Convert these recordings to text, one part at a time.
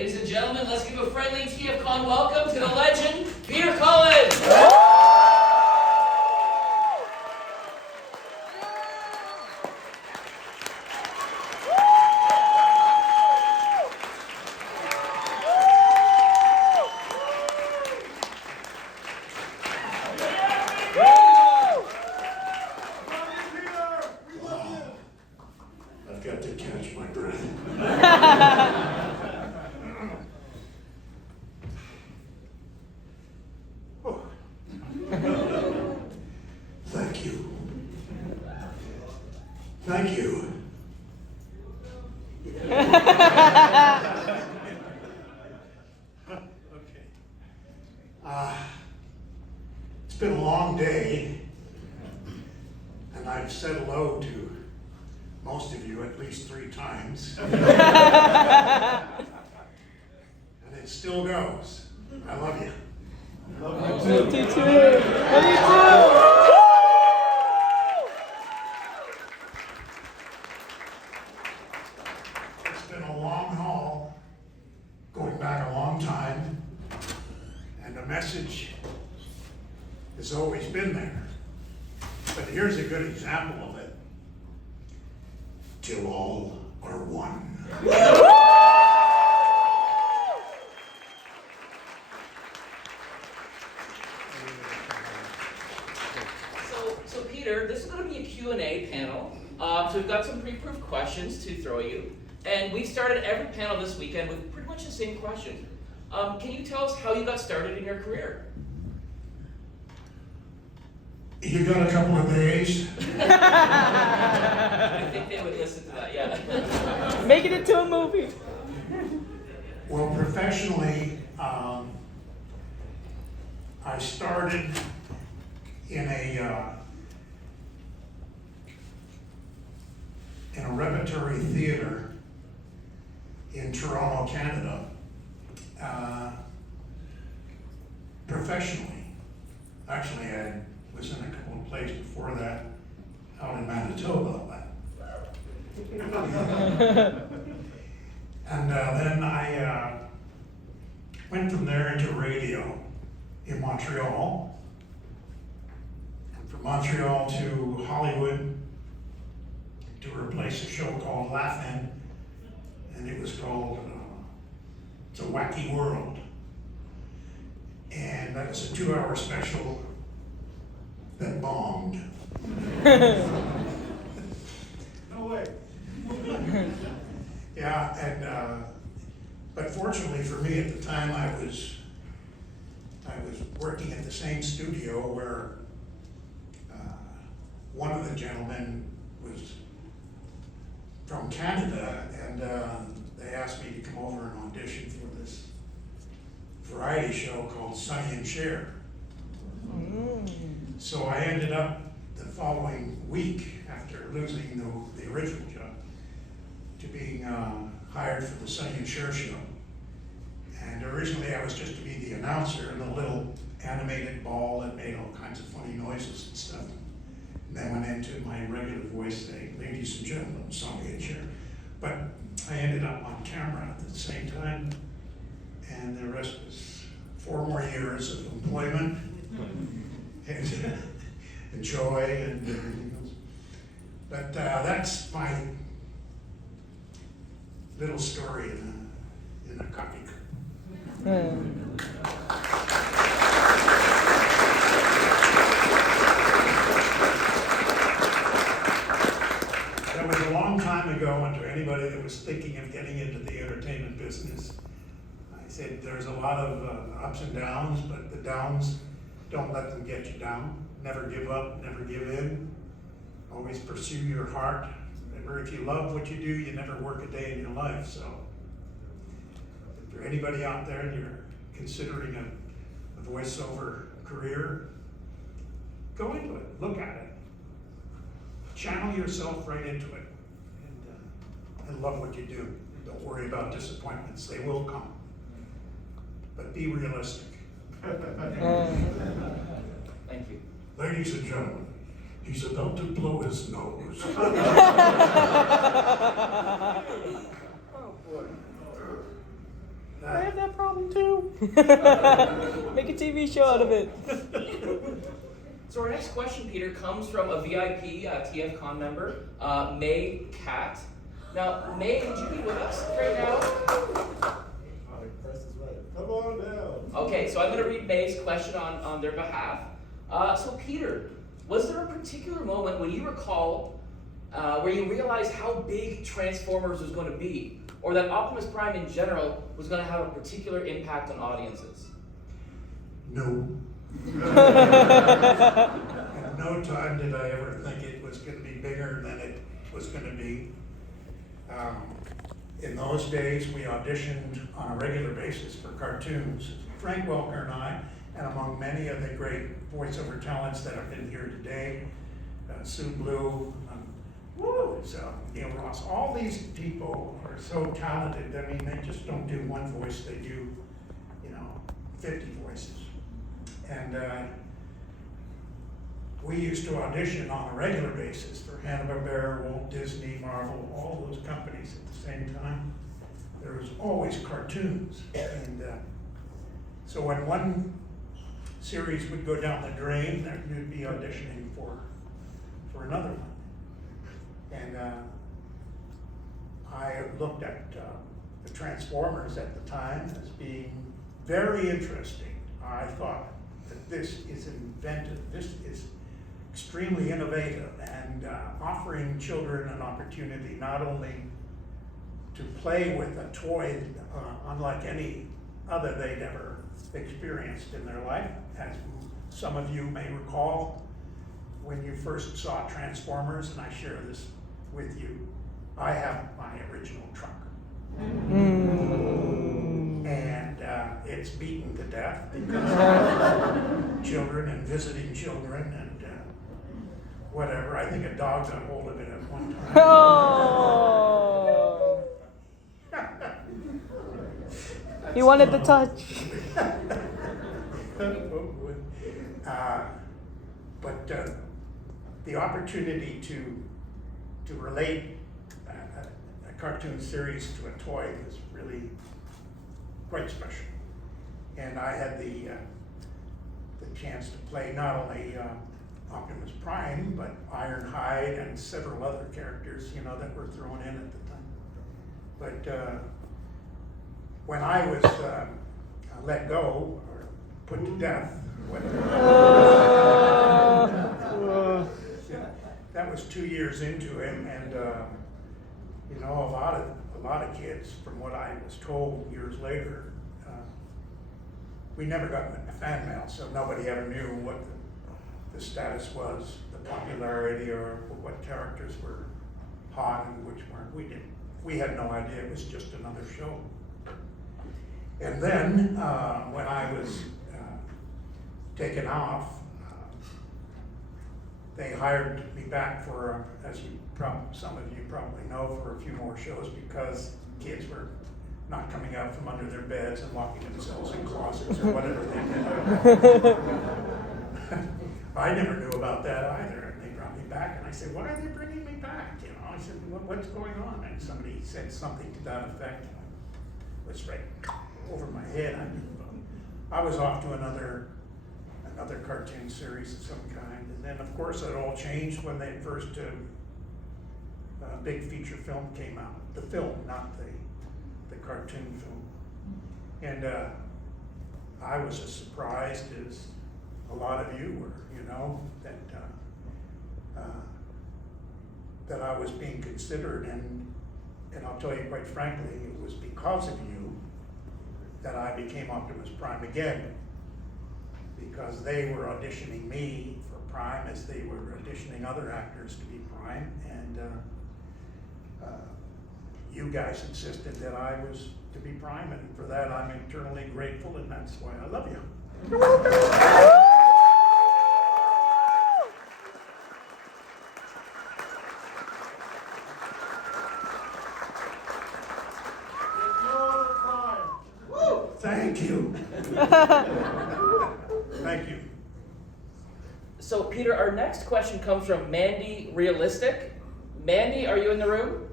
Ladies and gentlemen, let's give a friendly TFCON welcome to the legend, Peter Cullen. I've got to catch my breath. Oh. Thank you. Thank you. Okay. It's been a long day, and I've said hello to most of you at least 3 times. And it still goes. I love you. Love you too. Love you too. Love you too. It's been a long haul, going back a long time, and the message has always been there. But here's a good example of it. Till all are one. So Peter, this is going to be a Q&A panel. So we've got some pre-approved questions to throw you. And we started every panel this weekend with pretty much the same question. Can you tell us how you got started in your career? You got a couple of days? I think they would listen to that, yeah. Make it into a movie. Well, professionally, I started in a repertory theater in Toronto, Canada, professionally. Actually, I was in a couple of plays before that out in Manitoba. And then I went from there into radio in Montreal. And from Montreal to Hollywood to replace a show called Laugh-In, and it was called It's a Wacky World. And that was a 2-hour special that bombed. No way. Yeah, and but fortunately for me at the time, I was working at the same studio where one of the gentlemen was from Canada, and they asked me to come over and audition for this variety show called Sonny and Cher. So I ended up the following week, after losing the original job, to being hired for the Sonny and Cher show. And originally I was just to be the announcer in a little animated ball that made all kinds of funny noises and stuff. And then went into my regular voice saying, "Ladies and gentlemen, Sonny and Cher." But I ended up on camera at the same time, and the rest was 4 more years of employment and joy and everything else. But that's my little story in a copy. That was a long time ago, and to anybody that was thinking of getting into the entertainment business, I said there's a lot of ups and downs, but the downs, don't let them get you down. Never give up, never give in. Always pursue your heart. Remember, if you love what you do, you never work a day in your life. So if you're anybody out there and you're considering a voiceover career, go into it, look at it. Channel yourself right into it, and love what you do. Don't worry about disappointments, they will come. But be realistic. Thank you. Ladies and gentlemen, he's about to blow his nose. Oh boy. Make a TV show out of it. So our next question, Peter, comes from a VIP TFCON member, May Cat. Now, May, would you be with us right now? Come on down. Okay, so I'm going to read May's question on their behalf. So Peter, was there a particular moment when you recall where you realized how big Transformers was going to be, or that Optimus Prime in general was going to have a particular impact on audiences? No. At no time did I ever think it was going to be bigger than it was going to be. In those days, we auditioned on a regular basis for cartoons. Frank Welker and I, and among many of the great voiceover talents that have been here today, Sue Blue, Neil Ross, all these people are so talented. I mean, they just don't do one voice, they do, 50 voices. And we used to audition on a regular basis for Hanna-Barbera, Walt Disney, Marvel, all those companies at the same time. There was always cartoons. And so when one series would go down the drain, you'd be auditioning for another one. And I looked at the Transformers at the time as being very interesting. I thought that this is inventive, this is extremely innovative, and offering children an opportunity not only to play with a toy unlike any other they'd ever experienced in their life. As some of you may recall, when you first saw Transformers, and I share this with you, I have my original truck. And it's beaten to death because of children and visiting children and whatever. I think a dog got hold of it at one time. Oh! He wanted the touch. But the opportunity to relate a cartoon series to a toy was really quite special. And I had the chance to play not only Optimus Prime, but Ironhide and several other characters, that were thrown in at the time. But when I was let go or put to death, that was 2 years into it, and a lot of kids, from what I was told years later, we never got fan mail, so nobody ever knew what the status was, the popularity, or what characters were hot and which weren't. We had no idea. It was just another show. And then when I was taken off, they hired me back for, as some of you probably know, for a few more shows because kids were not coming out from under their beds and locking themselves in closets or whatever they did. I never knew about that either, and they brought me back, and I said, "Why are they bringing me back?" I said, "What's going on?" And somebody said something to that effect. It was right over my head. I was off to another cartoon series of some kind, and then of course it all changed when the first big feature film came out. The film, not the cartoon film. And I was as surprised as a lot of you were, that I was being considered, and I'll tell you quite frankly, it was because of you that I became Optimus Prime again, because they were auditioning me for Prime as they were auditioning other actors to be Prime, and you guys insisted that I was to be Prime, and for that I'm eternally grateful, and that's why I love you. Thank you. Thank you. So Peter, our next question comes from Mandy Realistic. Mandy, are you in the room?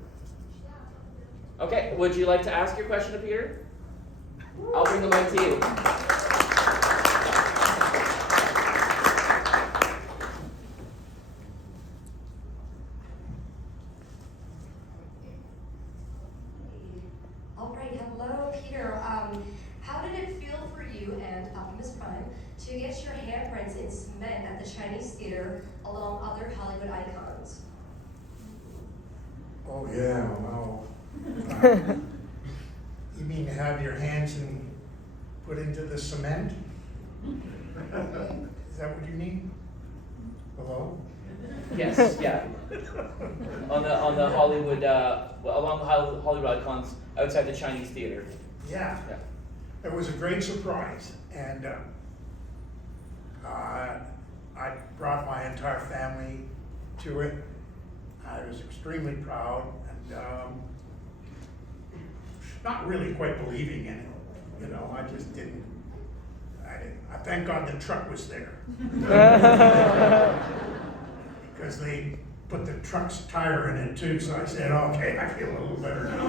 Okay, would you like to ask your question to Peter? I'll bring the mic to you. All right, hello, Peter. How did it feel for you and Optimus Prime to get your handprints in cement at the Chinese theater along other Hollywood icons? Oh, yeah, well, you mean to have your hands put into the cement? Is that what you mean? Hello? Yes, yeah. On the Hollywood, along the Hollywood icons outside the Chinese theater. Yeah. Yeah. It was a great surprise, and I brought my entire family to it. I was extremely proud, and not really quite believing in it. You know, I just didn't. I thank God the truck was there. Because they put the truck's tire in it too, so I said, okay, I feel a little better now.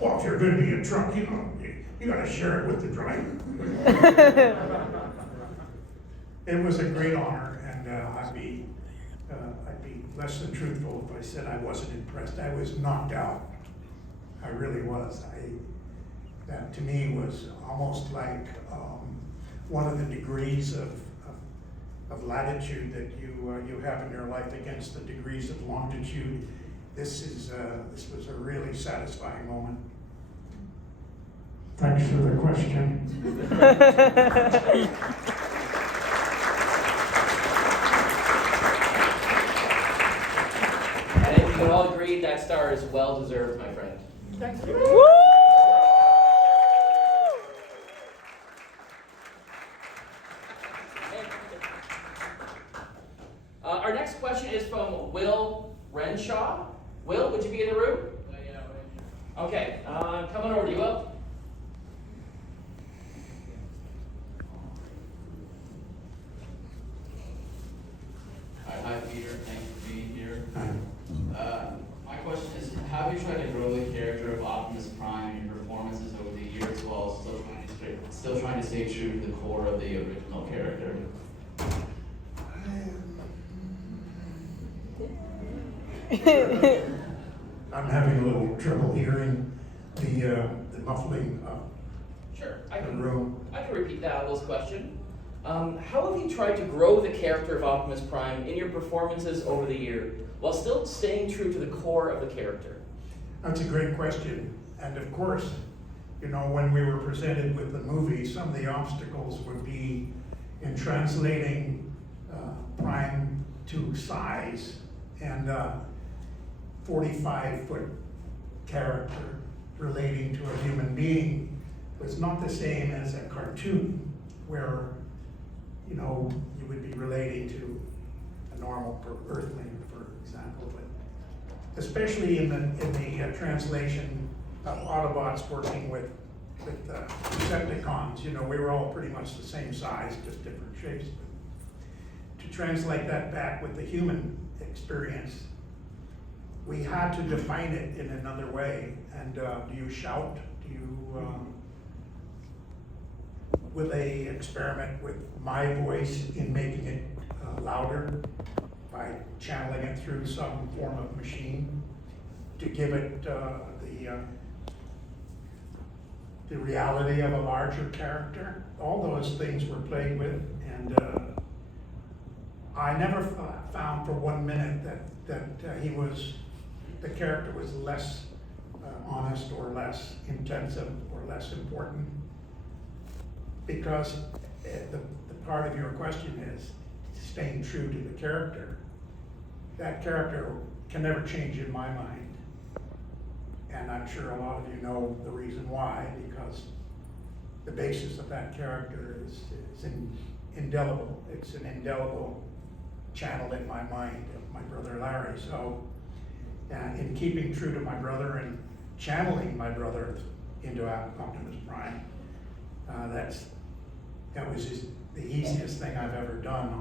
Well, if you're going to be a truck, you know, you got to share it with the driver. It was a great honor, and I'd be less than truthful if I said I wasn't impressed. I was knocked out. I really was. That to me was almost like one of the degrees of latitude that you have in your life against the degrees of longitude. This was a really satisfying moment. Thanks for the question. I think we can all agree that star is well deserved, my friend. Thank you. Our next question is from Will Renshaw. Will, would you be in the room? Yeah, right. Okay, coming over to you, Will. Hi, Peter. Thanks for being here. My question is, how have you tried to grow the character of Optimus Prime in your performances over the years while still trying to stay true to the core of the original character? I'm having a little trouble hearing the muffling of Sure, the room. I can repeat that Will's question. How have you tried to grow the character of Optimus Prime in your performances over the year while still staying true to the core of the character? That's a great question. And of course, you know, when we were presented with the movie, some of the obstacles would be in translating Prime to size, and 45-foot character relating to a human being was not the same as a cartoon where, you know, you would be relating to a normal earthling, for example. But especially in the translation of Autobots working with Decepticons, you know, we were all pretty much the same size, just different shapes. To translate that back with the human experience, we had to define it in another way. And do you shout? Do you, will they experiment with my voice in making it louder by channeling it through some form of machine to give it the reality of a larger character? All those things were played with, and I never found for 1 minute that the character was less honest or less intensive or less important, because the part of your question is staying true to the character. That character can never change in my mind, and I'm sure a lot of you know the reason why, because the basis of that character is indelible. It's an indelible channel in my mind of my brother Larry. So in keeping true to my brother and channeling my brother into Optimus Prime, that was just the easiest thing I've ever done.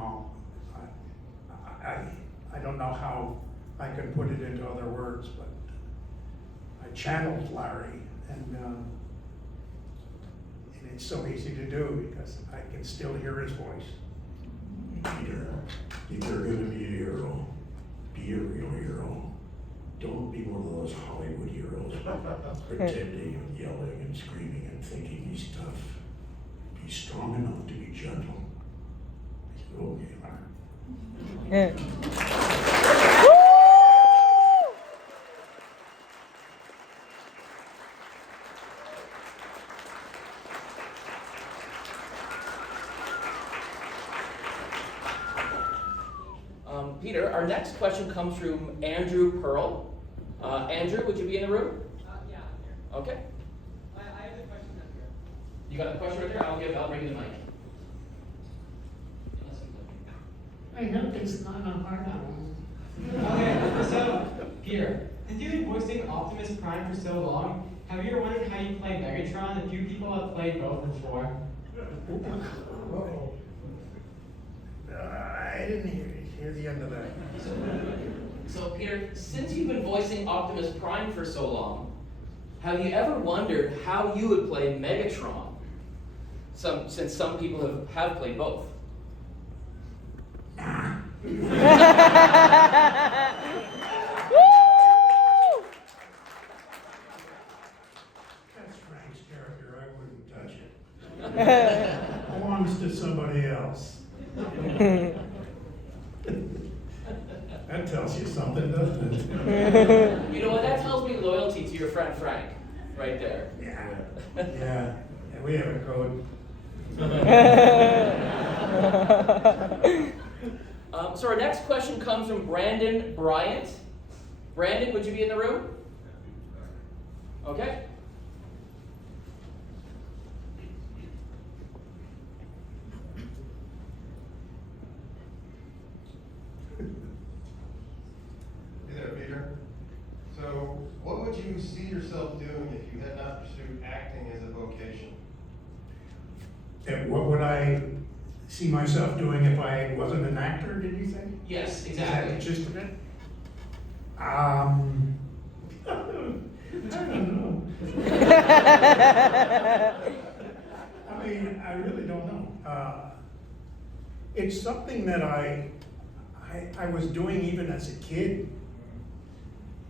I don't know how I can put it into other words, but I channeled Larry, and it's so easy to do because I can still hear his voice. Peter, if you're gonna be a hero, be a real hero. Don't be one of those Hollywood heroes pretending and yelling and screaming and thinking he's tough. Be strong enough to be gentle. Okay, Larry. Peter, our next question comes from Andrew Pearl. Andrew, would you be in the room? Yeah, I'm here. Okay. I have the question up here. You got the question right there? I'll bring you the mic. I hope it's not a hard one. Okay, so, Peter, since you've been voicing Optimus Prime for so long, have you ever wondered how you play Megatron? A few people have played both before. I didn't hear the end of that. So Peter, since you've been voicing Optimus Prime for so long, have you ever wondered how you would play Megatron? Since some people have played both. That's Frank's character, I wouldn't touch it. Belongs to somebody else. That tells you something, doesn't it? You know what? That tells me loyalty to your friend Frank, right there. Yeah, we have a code. So our next question comes from Brandon Bryant. Brandon, would you be in the room? Okay. Hey there, Peter. So, what would you see yourself doing if you had not pursued acting as a vocation? And what would I see myself doing if I wasn't an actor, did you say? Yes, Is that the exactly. gist of it? I don't know. I mean, I really don't know. It's something that I was doing even as a kid.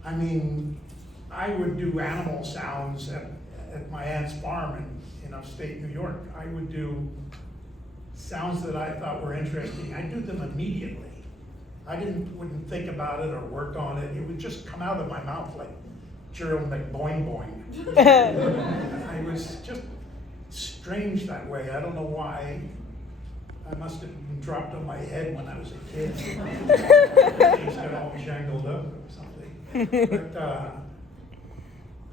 I mean, I would do animal sounds at my aunt's farm in upstate New York. I would do sounds that I thought were interesting. I'd do them immediately. I wouldn't think about it or work on it. It would just come out of my mouth like Gerald McBoing boing. I was just strange that way. I don't know why. I must have been dropped on my head when I was a kid. Things got all jangled up or something. But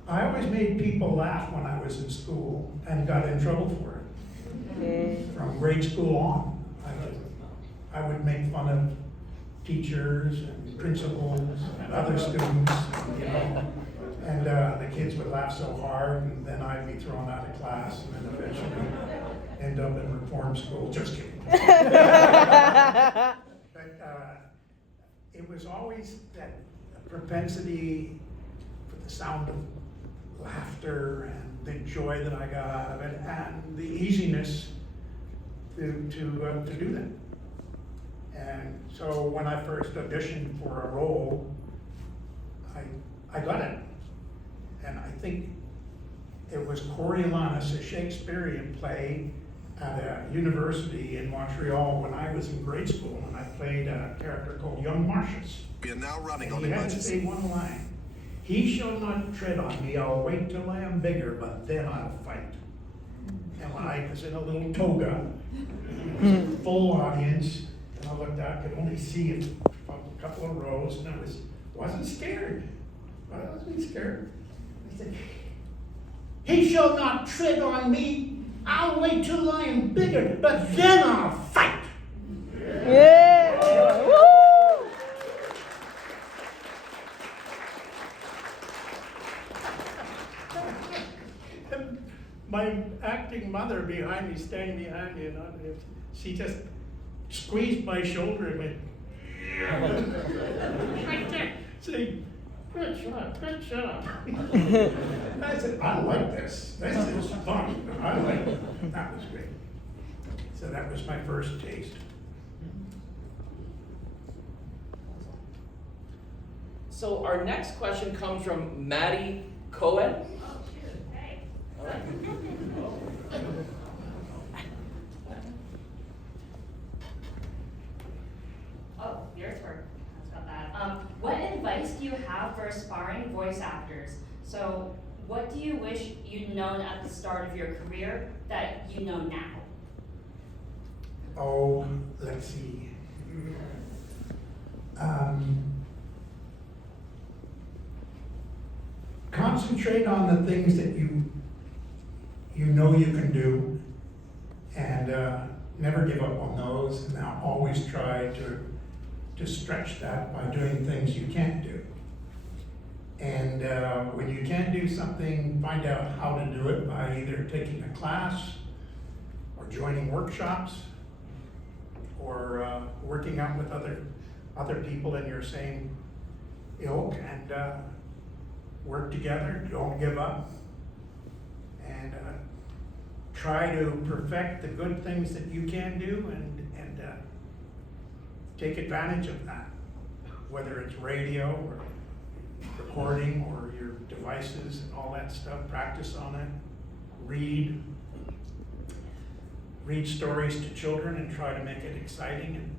I always made people laugh when I was in school and got in trouble for it. From grade school on, I would make fun of teachers and principals and other students, you know. And the kids would laugh so hard, and then I'd be thrown out of class, and then eventually end up in reform school. Just kidding. But it was always that propensity for the sound of laughter and the joy that I got out of it, and the easiness to do that. And so when I first auditioned for a role, I got it. And I think it was Coriolanus, a Shakespearean play at a university in Montreal when I was in grade school, and I played a character called Young Marcius. We are now running And on he had to say emergency. one line. He shall not tread on me, I'll wait till I am bigger, but then I'll fight. And when I was in a little toga, it was a full audience, and I looked out, could only see a couple of rows, and I wasn't scared. I wasn't scared. I said, he shall not tread on me, I'll wait till I am bigger, but then I'll fight. Yeah! Woo! And my acting mother behind me, standing behind me, and she just squeezed my shoulder and went, right there. See, Good job, good job. I said, I like this. This is fun. I like it. That was great. So that was my first taste. So our next question comes from Maddie Cohen. Oh, shoot, hey. All right. Oh, your turn. That's about that. What advice do you have for aspiring voice actors? So, what do you wish you'd known at the start of your career that you know now? Oh, let's see. Concentrate on the things that you know you can do, and never give up on those. And now always try to stretch that by doing things you can't do. And when you can't do something, find out how to do it by either taking a class or joining workshops or working out with other people in your same ilk, and work together. Don't give up, and try to perfect the good things that you can do, and take advantage of that, whether it's radio or recording or your devices and all that stuff. Practice on it. Read stories to children and try to make it exciting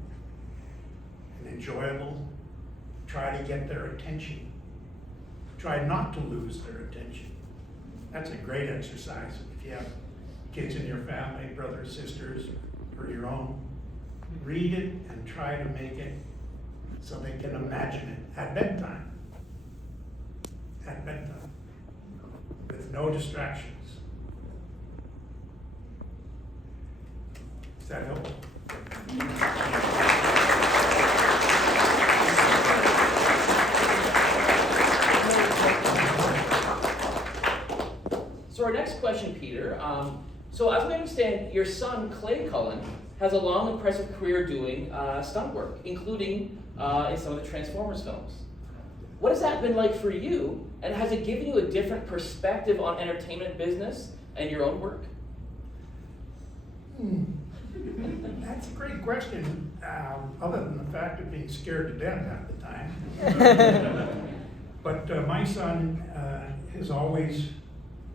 and enjoyable. Try to get their attention. Try not to lose their attention. That's a great exercise if you have kids in your family, brothers, sisters, or your own. Read it and try to make it so they can imagine it at bedtime. At bedtime. With no distractions. Does that help? So our next question, Peter. So as we understand, your son, Clay Cullen, has a long, impressive career doing stunt work, including in some of the Transformers films. What has that been like for you, and has it given you a different perspective on entertainment business and your own work? That's a great question, other than the fact of being scared to death at the time. But my son has always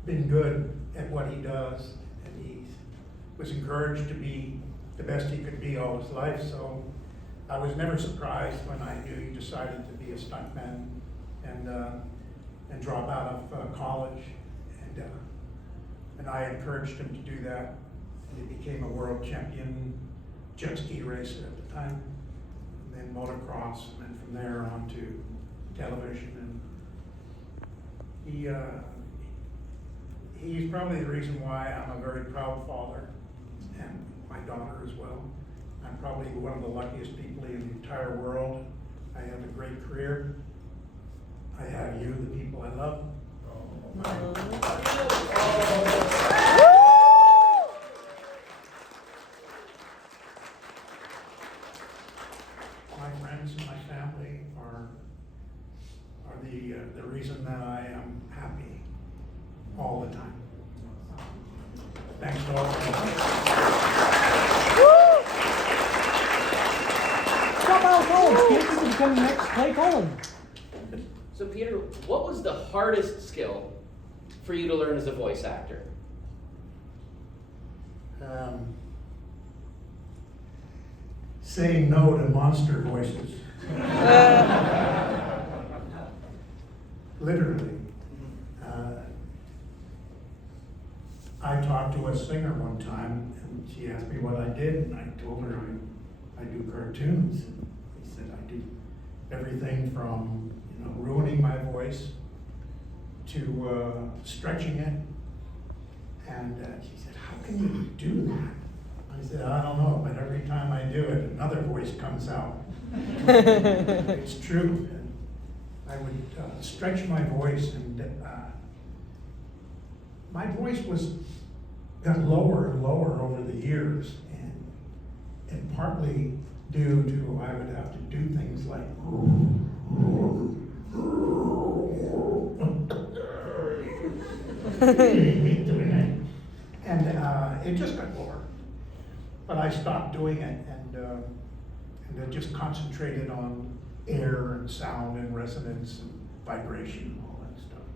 been good at what he does, and he was encouraged to be the best he could be all his life, so I was never surprised when I knew he decided to be a stuntman and drop out of college, and I encouraged him to do that, and he became a world champion jet ski racer at the time, and then motocross, and then from there on to television, and he's probably the reason why I'm a very proud father, and my daughter as well. I'm probably one of the luckiest people in the entire world. I have a great career. I have you, the people I love. My friends and my family are the reason that I am happy all the time. Thanks to all. Stop out, Cullens. Kids are becoming the next Clay Cullen. So Peter, what was the hardest skill for you to learn as a voice actor? Saying no to monster voices. Literally. I talked to a singer one time, and she asked me what I did, and I told her I do cartoons. He said I do everything from ruining my voice to stretching it. And she said, "How can you do that?" I said, "I don't know, but every time I do it, another voice comes out." It's true. I would stretch my voice, and my voice got lower and lower over the years, and partly due to I would have to do things like Me doing it. And it just got lower. But I stopped doing it and I just concentrated on air and sound and resonance and vibration and all that stuff.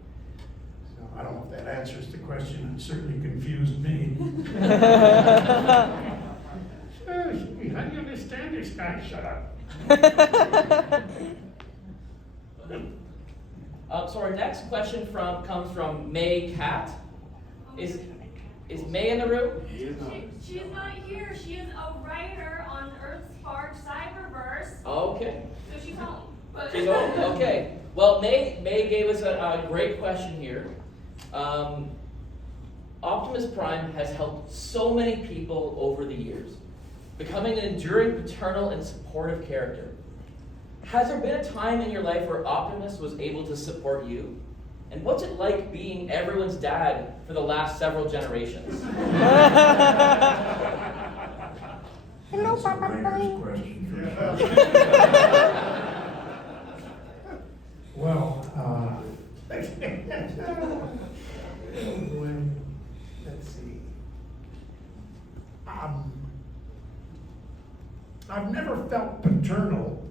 So I don't know if that answers the question. It certainly confused me. Sure, how do you understand this guy? Shut up. So our next question comes from May Cat. Is May in the room? She's not here. She is a writer on Earth's Spark Cyberverse. Okay. So she's home. But She's home. Okay. Well, May gave us a great question here. Optimus Prime has helped so many people over the years, becoming an enduring paternal and supportive character. Has there been a time in your life where Optimus was able to support you? And what's it like being everyone's dad for the last several generations? Hello, Papa Prime. Question for Well, let's see. I've never felt paternal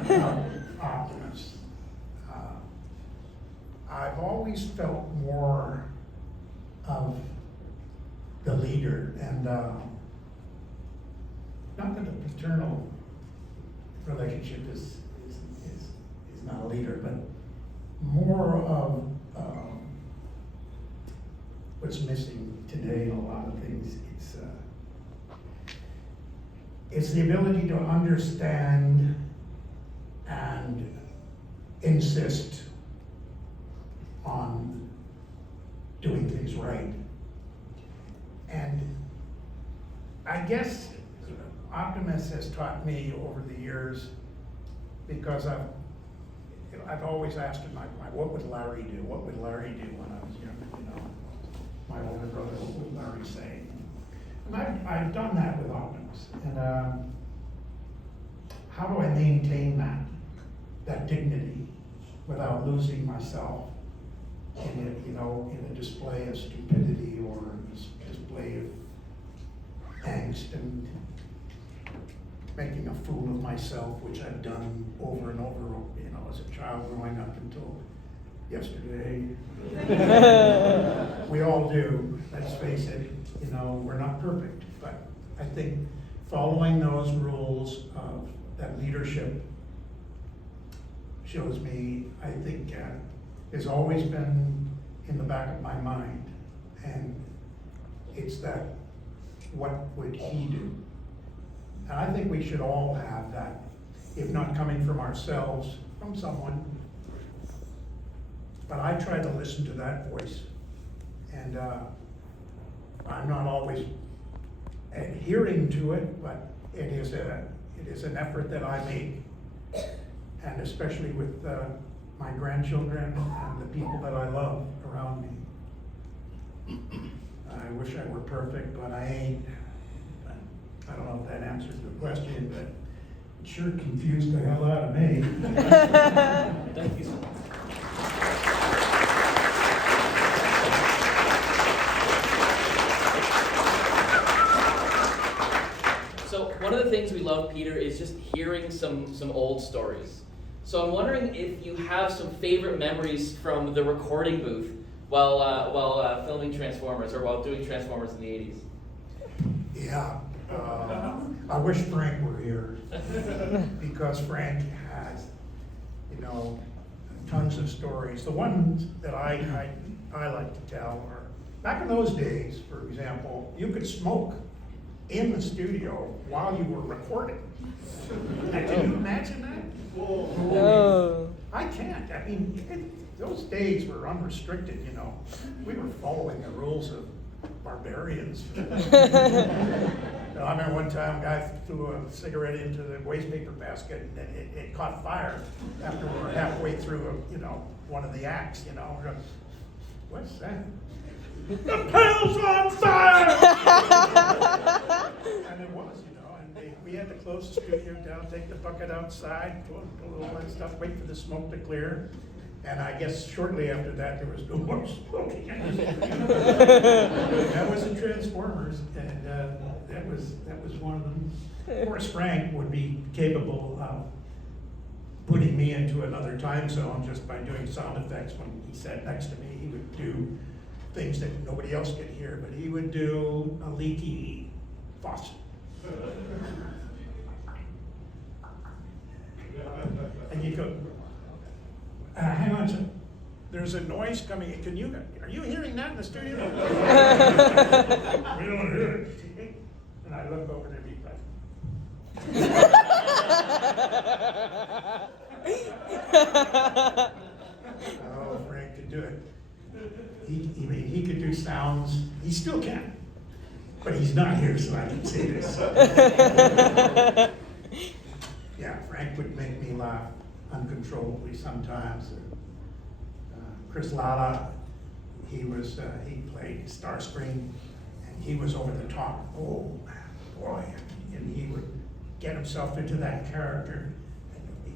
about Optimus. I've always felt more of the leader, and not that the paternal relationship is not a leader, but more of what's missing today in a lot of things. It's the ability to understand and insist on doing things right. And I guess Optimus has taught me over the years, because I've always asked him, what would Larry do? What would Larry do when I was young? You know, my older brother, what would Larry say? And I've done that with Optimus. And how do I maintain that dignity without losing myself in a display of stupidity or a display of angst and making a fool of myself, which I've done over and over, as a child growing up until yesterday. We all do, let's face it, we're not perfect, but I think following those rules of that leadership shows me, I think, has always been in the back of my mind. And it's that, what would he do? And I think we should all have that, if not coming from ourselves, from someone. But I try to listen to that voice. And I'm not always adhering to it, but it is an effort that I make. And especially with my grandchildren and the people that I love around me. I wish I were perfect, but I ain't. I don't know if that answers the question, but it sure confused the hell out of me. Thank you so much. So one of the things we love, Peter, is just hearing some old stories. So I'm wondering if you have some favorite memories from the recording booth while filming Transformers, or while doing Transformers in the 80s. Yeah. I wish Frank were here, because Frank has, tons of stories. The ones that I like to tell are, back in those days, for example, you could smoke in the studio while you were recording. Can you imagine that? No. I can't. I mean, those days were unrestricted, We were following the rules of barbarians. I remember one time a guy threw a cigarette into the waste paper basket and it caught fire after we were halfway through, one of the acts, We're going, what's that? The pail's on fire! And it was, and We had to close the studio down, take the bucket outside, put all that stuff, wait for the smoke to clear. And I guess shortly after that, there was no more smoking. That was the Transformers, and that was one of them. Of course, Frank would be capable of putting me into another time zone just by doing sound effects. When he sat next to me, he would do things that nobody else could hear, but he would do a leaky faucet. And you go, hang on a second. There's a noise coming in. Are you hearing that in the studio? We don't hear it. And I look over there and be like, oh, Frank could do it. He could do sounds. He still can. But he's not here, so I can say this. Yeah, Frank would make me laugh uncontrollably sometimes. Chris Lala, he played Starscream, and he was over the top. Oh, boy, and he would get himself into that character, and there'd be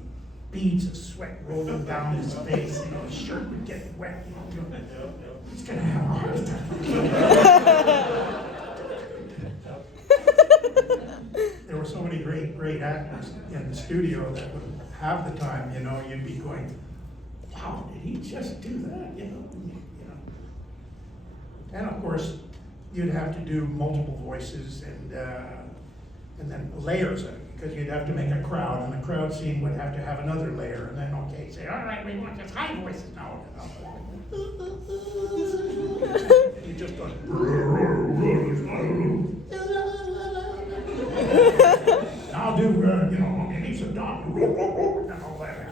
beads of sweat rolling down his face, and his shirt would get wet. He's gonna have a heart attack. There were so many great actors in the studio that would have the time, you'd be going, wow, did he just do that, And of course, you'd have to do multiple voices and then layers of it, because you'd have to make a crowd, and the crowd scene would have to have another layer, and then, okay, say, all right, we want just high voices now. You just go, I'll do, it needs a dog, and all that.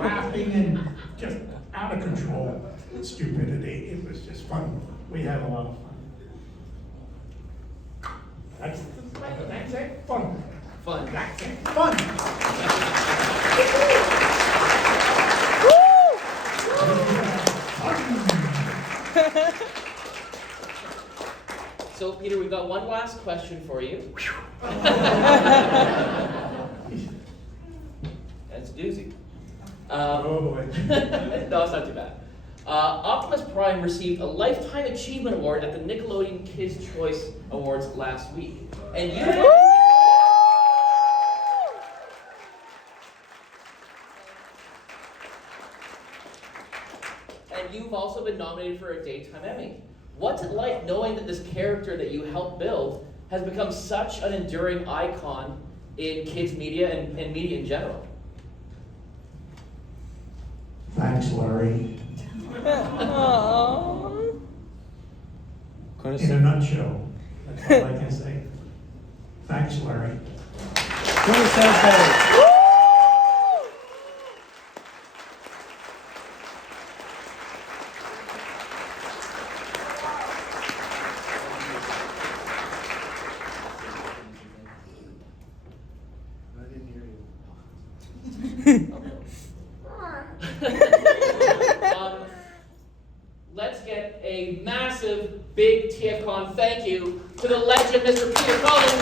Laughing and just out of control stupidity. It was just fun. We had a lot of fun. That's it. Fun. Fun. That's it. Fun. So, Peter, we've got one last question for you. That's a doozy. Oh boy. No, it's not too bad. Optimus Prime received a Lifetime Achievement Award at the Nickelodeon Kids' Choice Awards last week. And you've also been nominated for a Daytime Emmy. What's it like knowing that this character that you helped build has become such an enduring icon in kids' media and media in general? Thanks, Larry. Aww. In a nutshell, that's all I can say. Thanks, Larry. I didn't hear you. Let's get a massive, big TFCON thank you to the legend, Mr. Peter Cullen.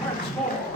Once more.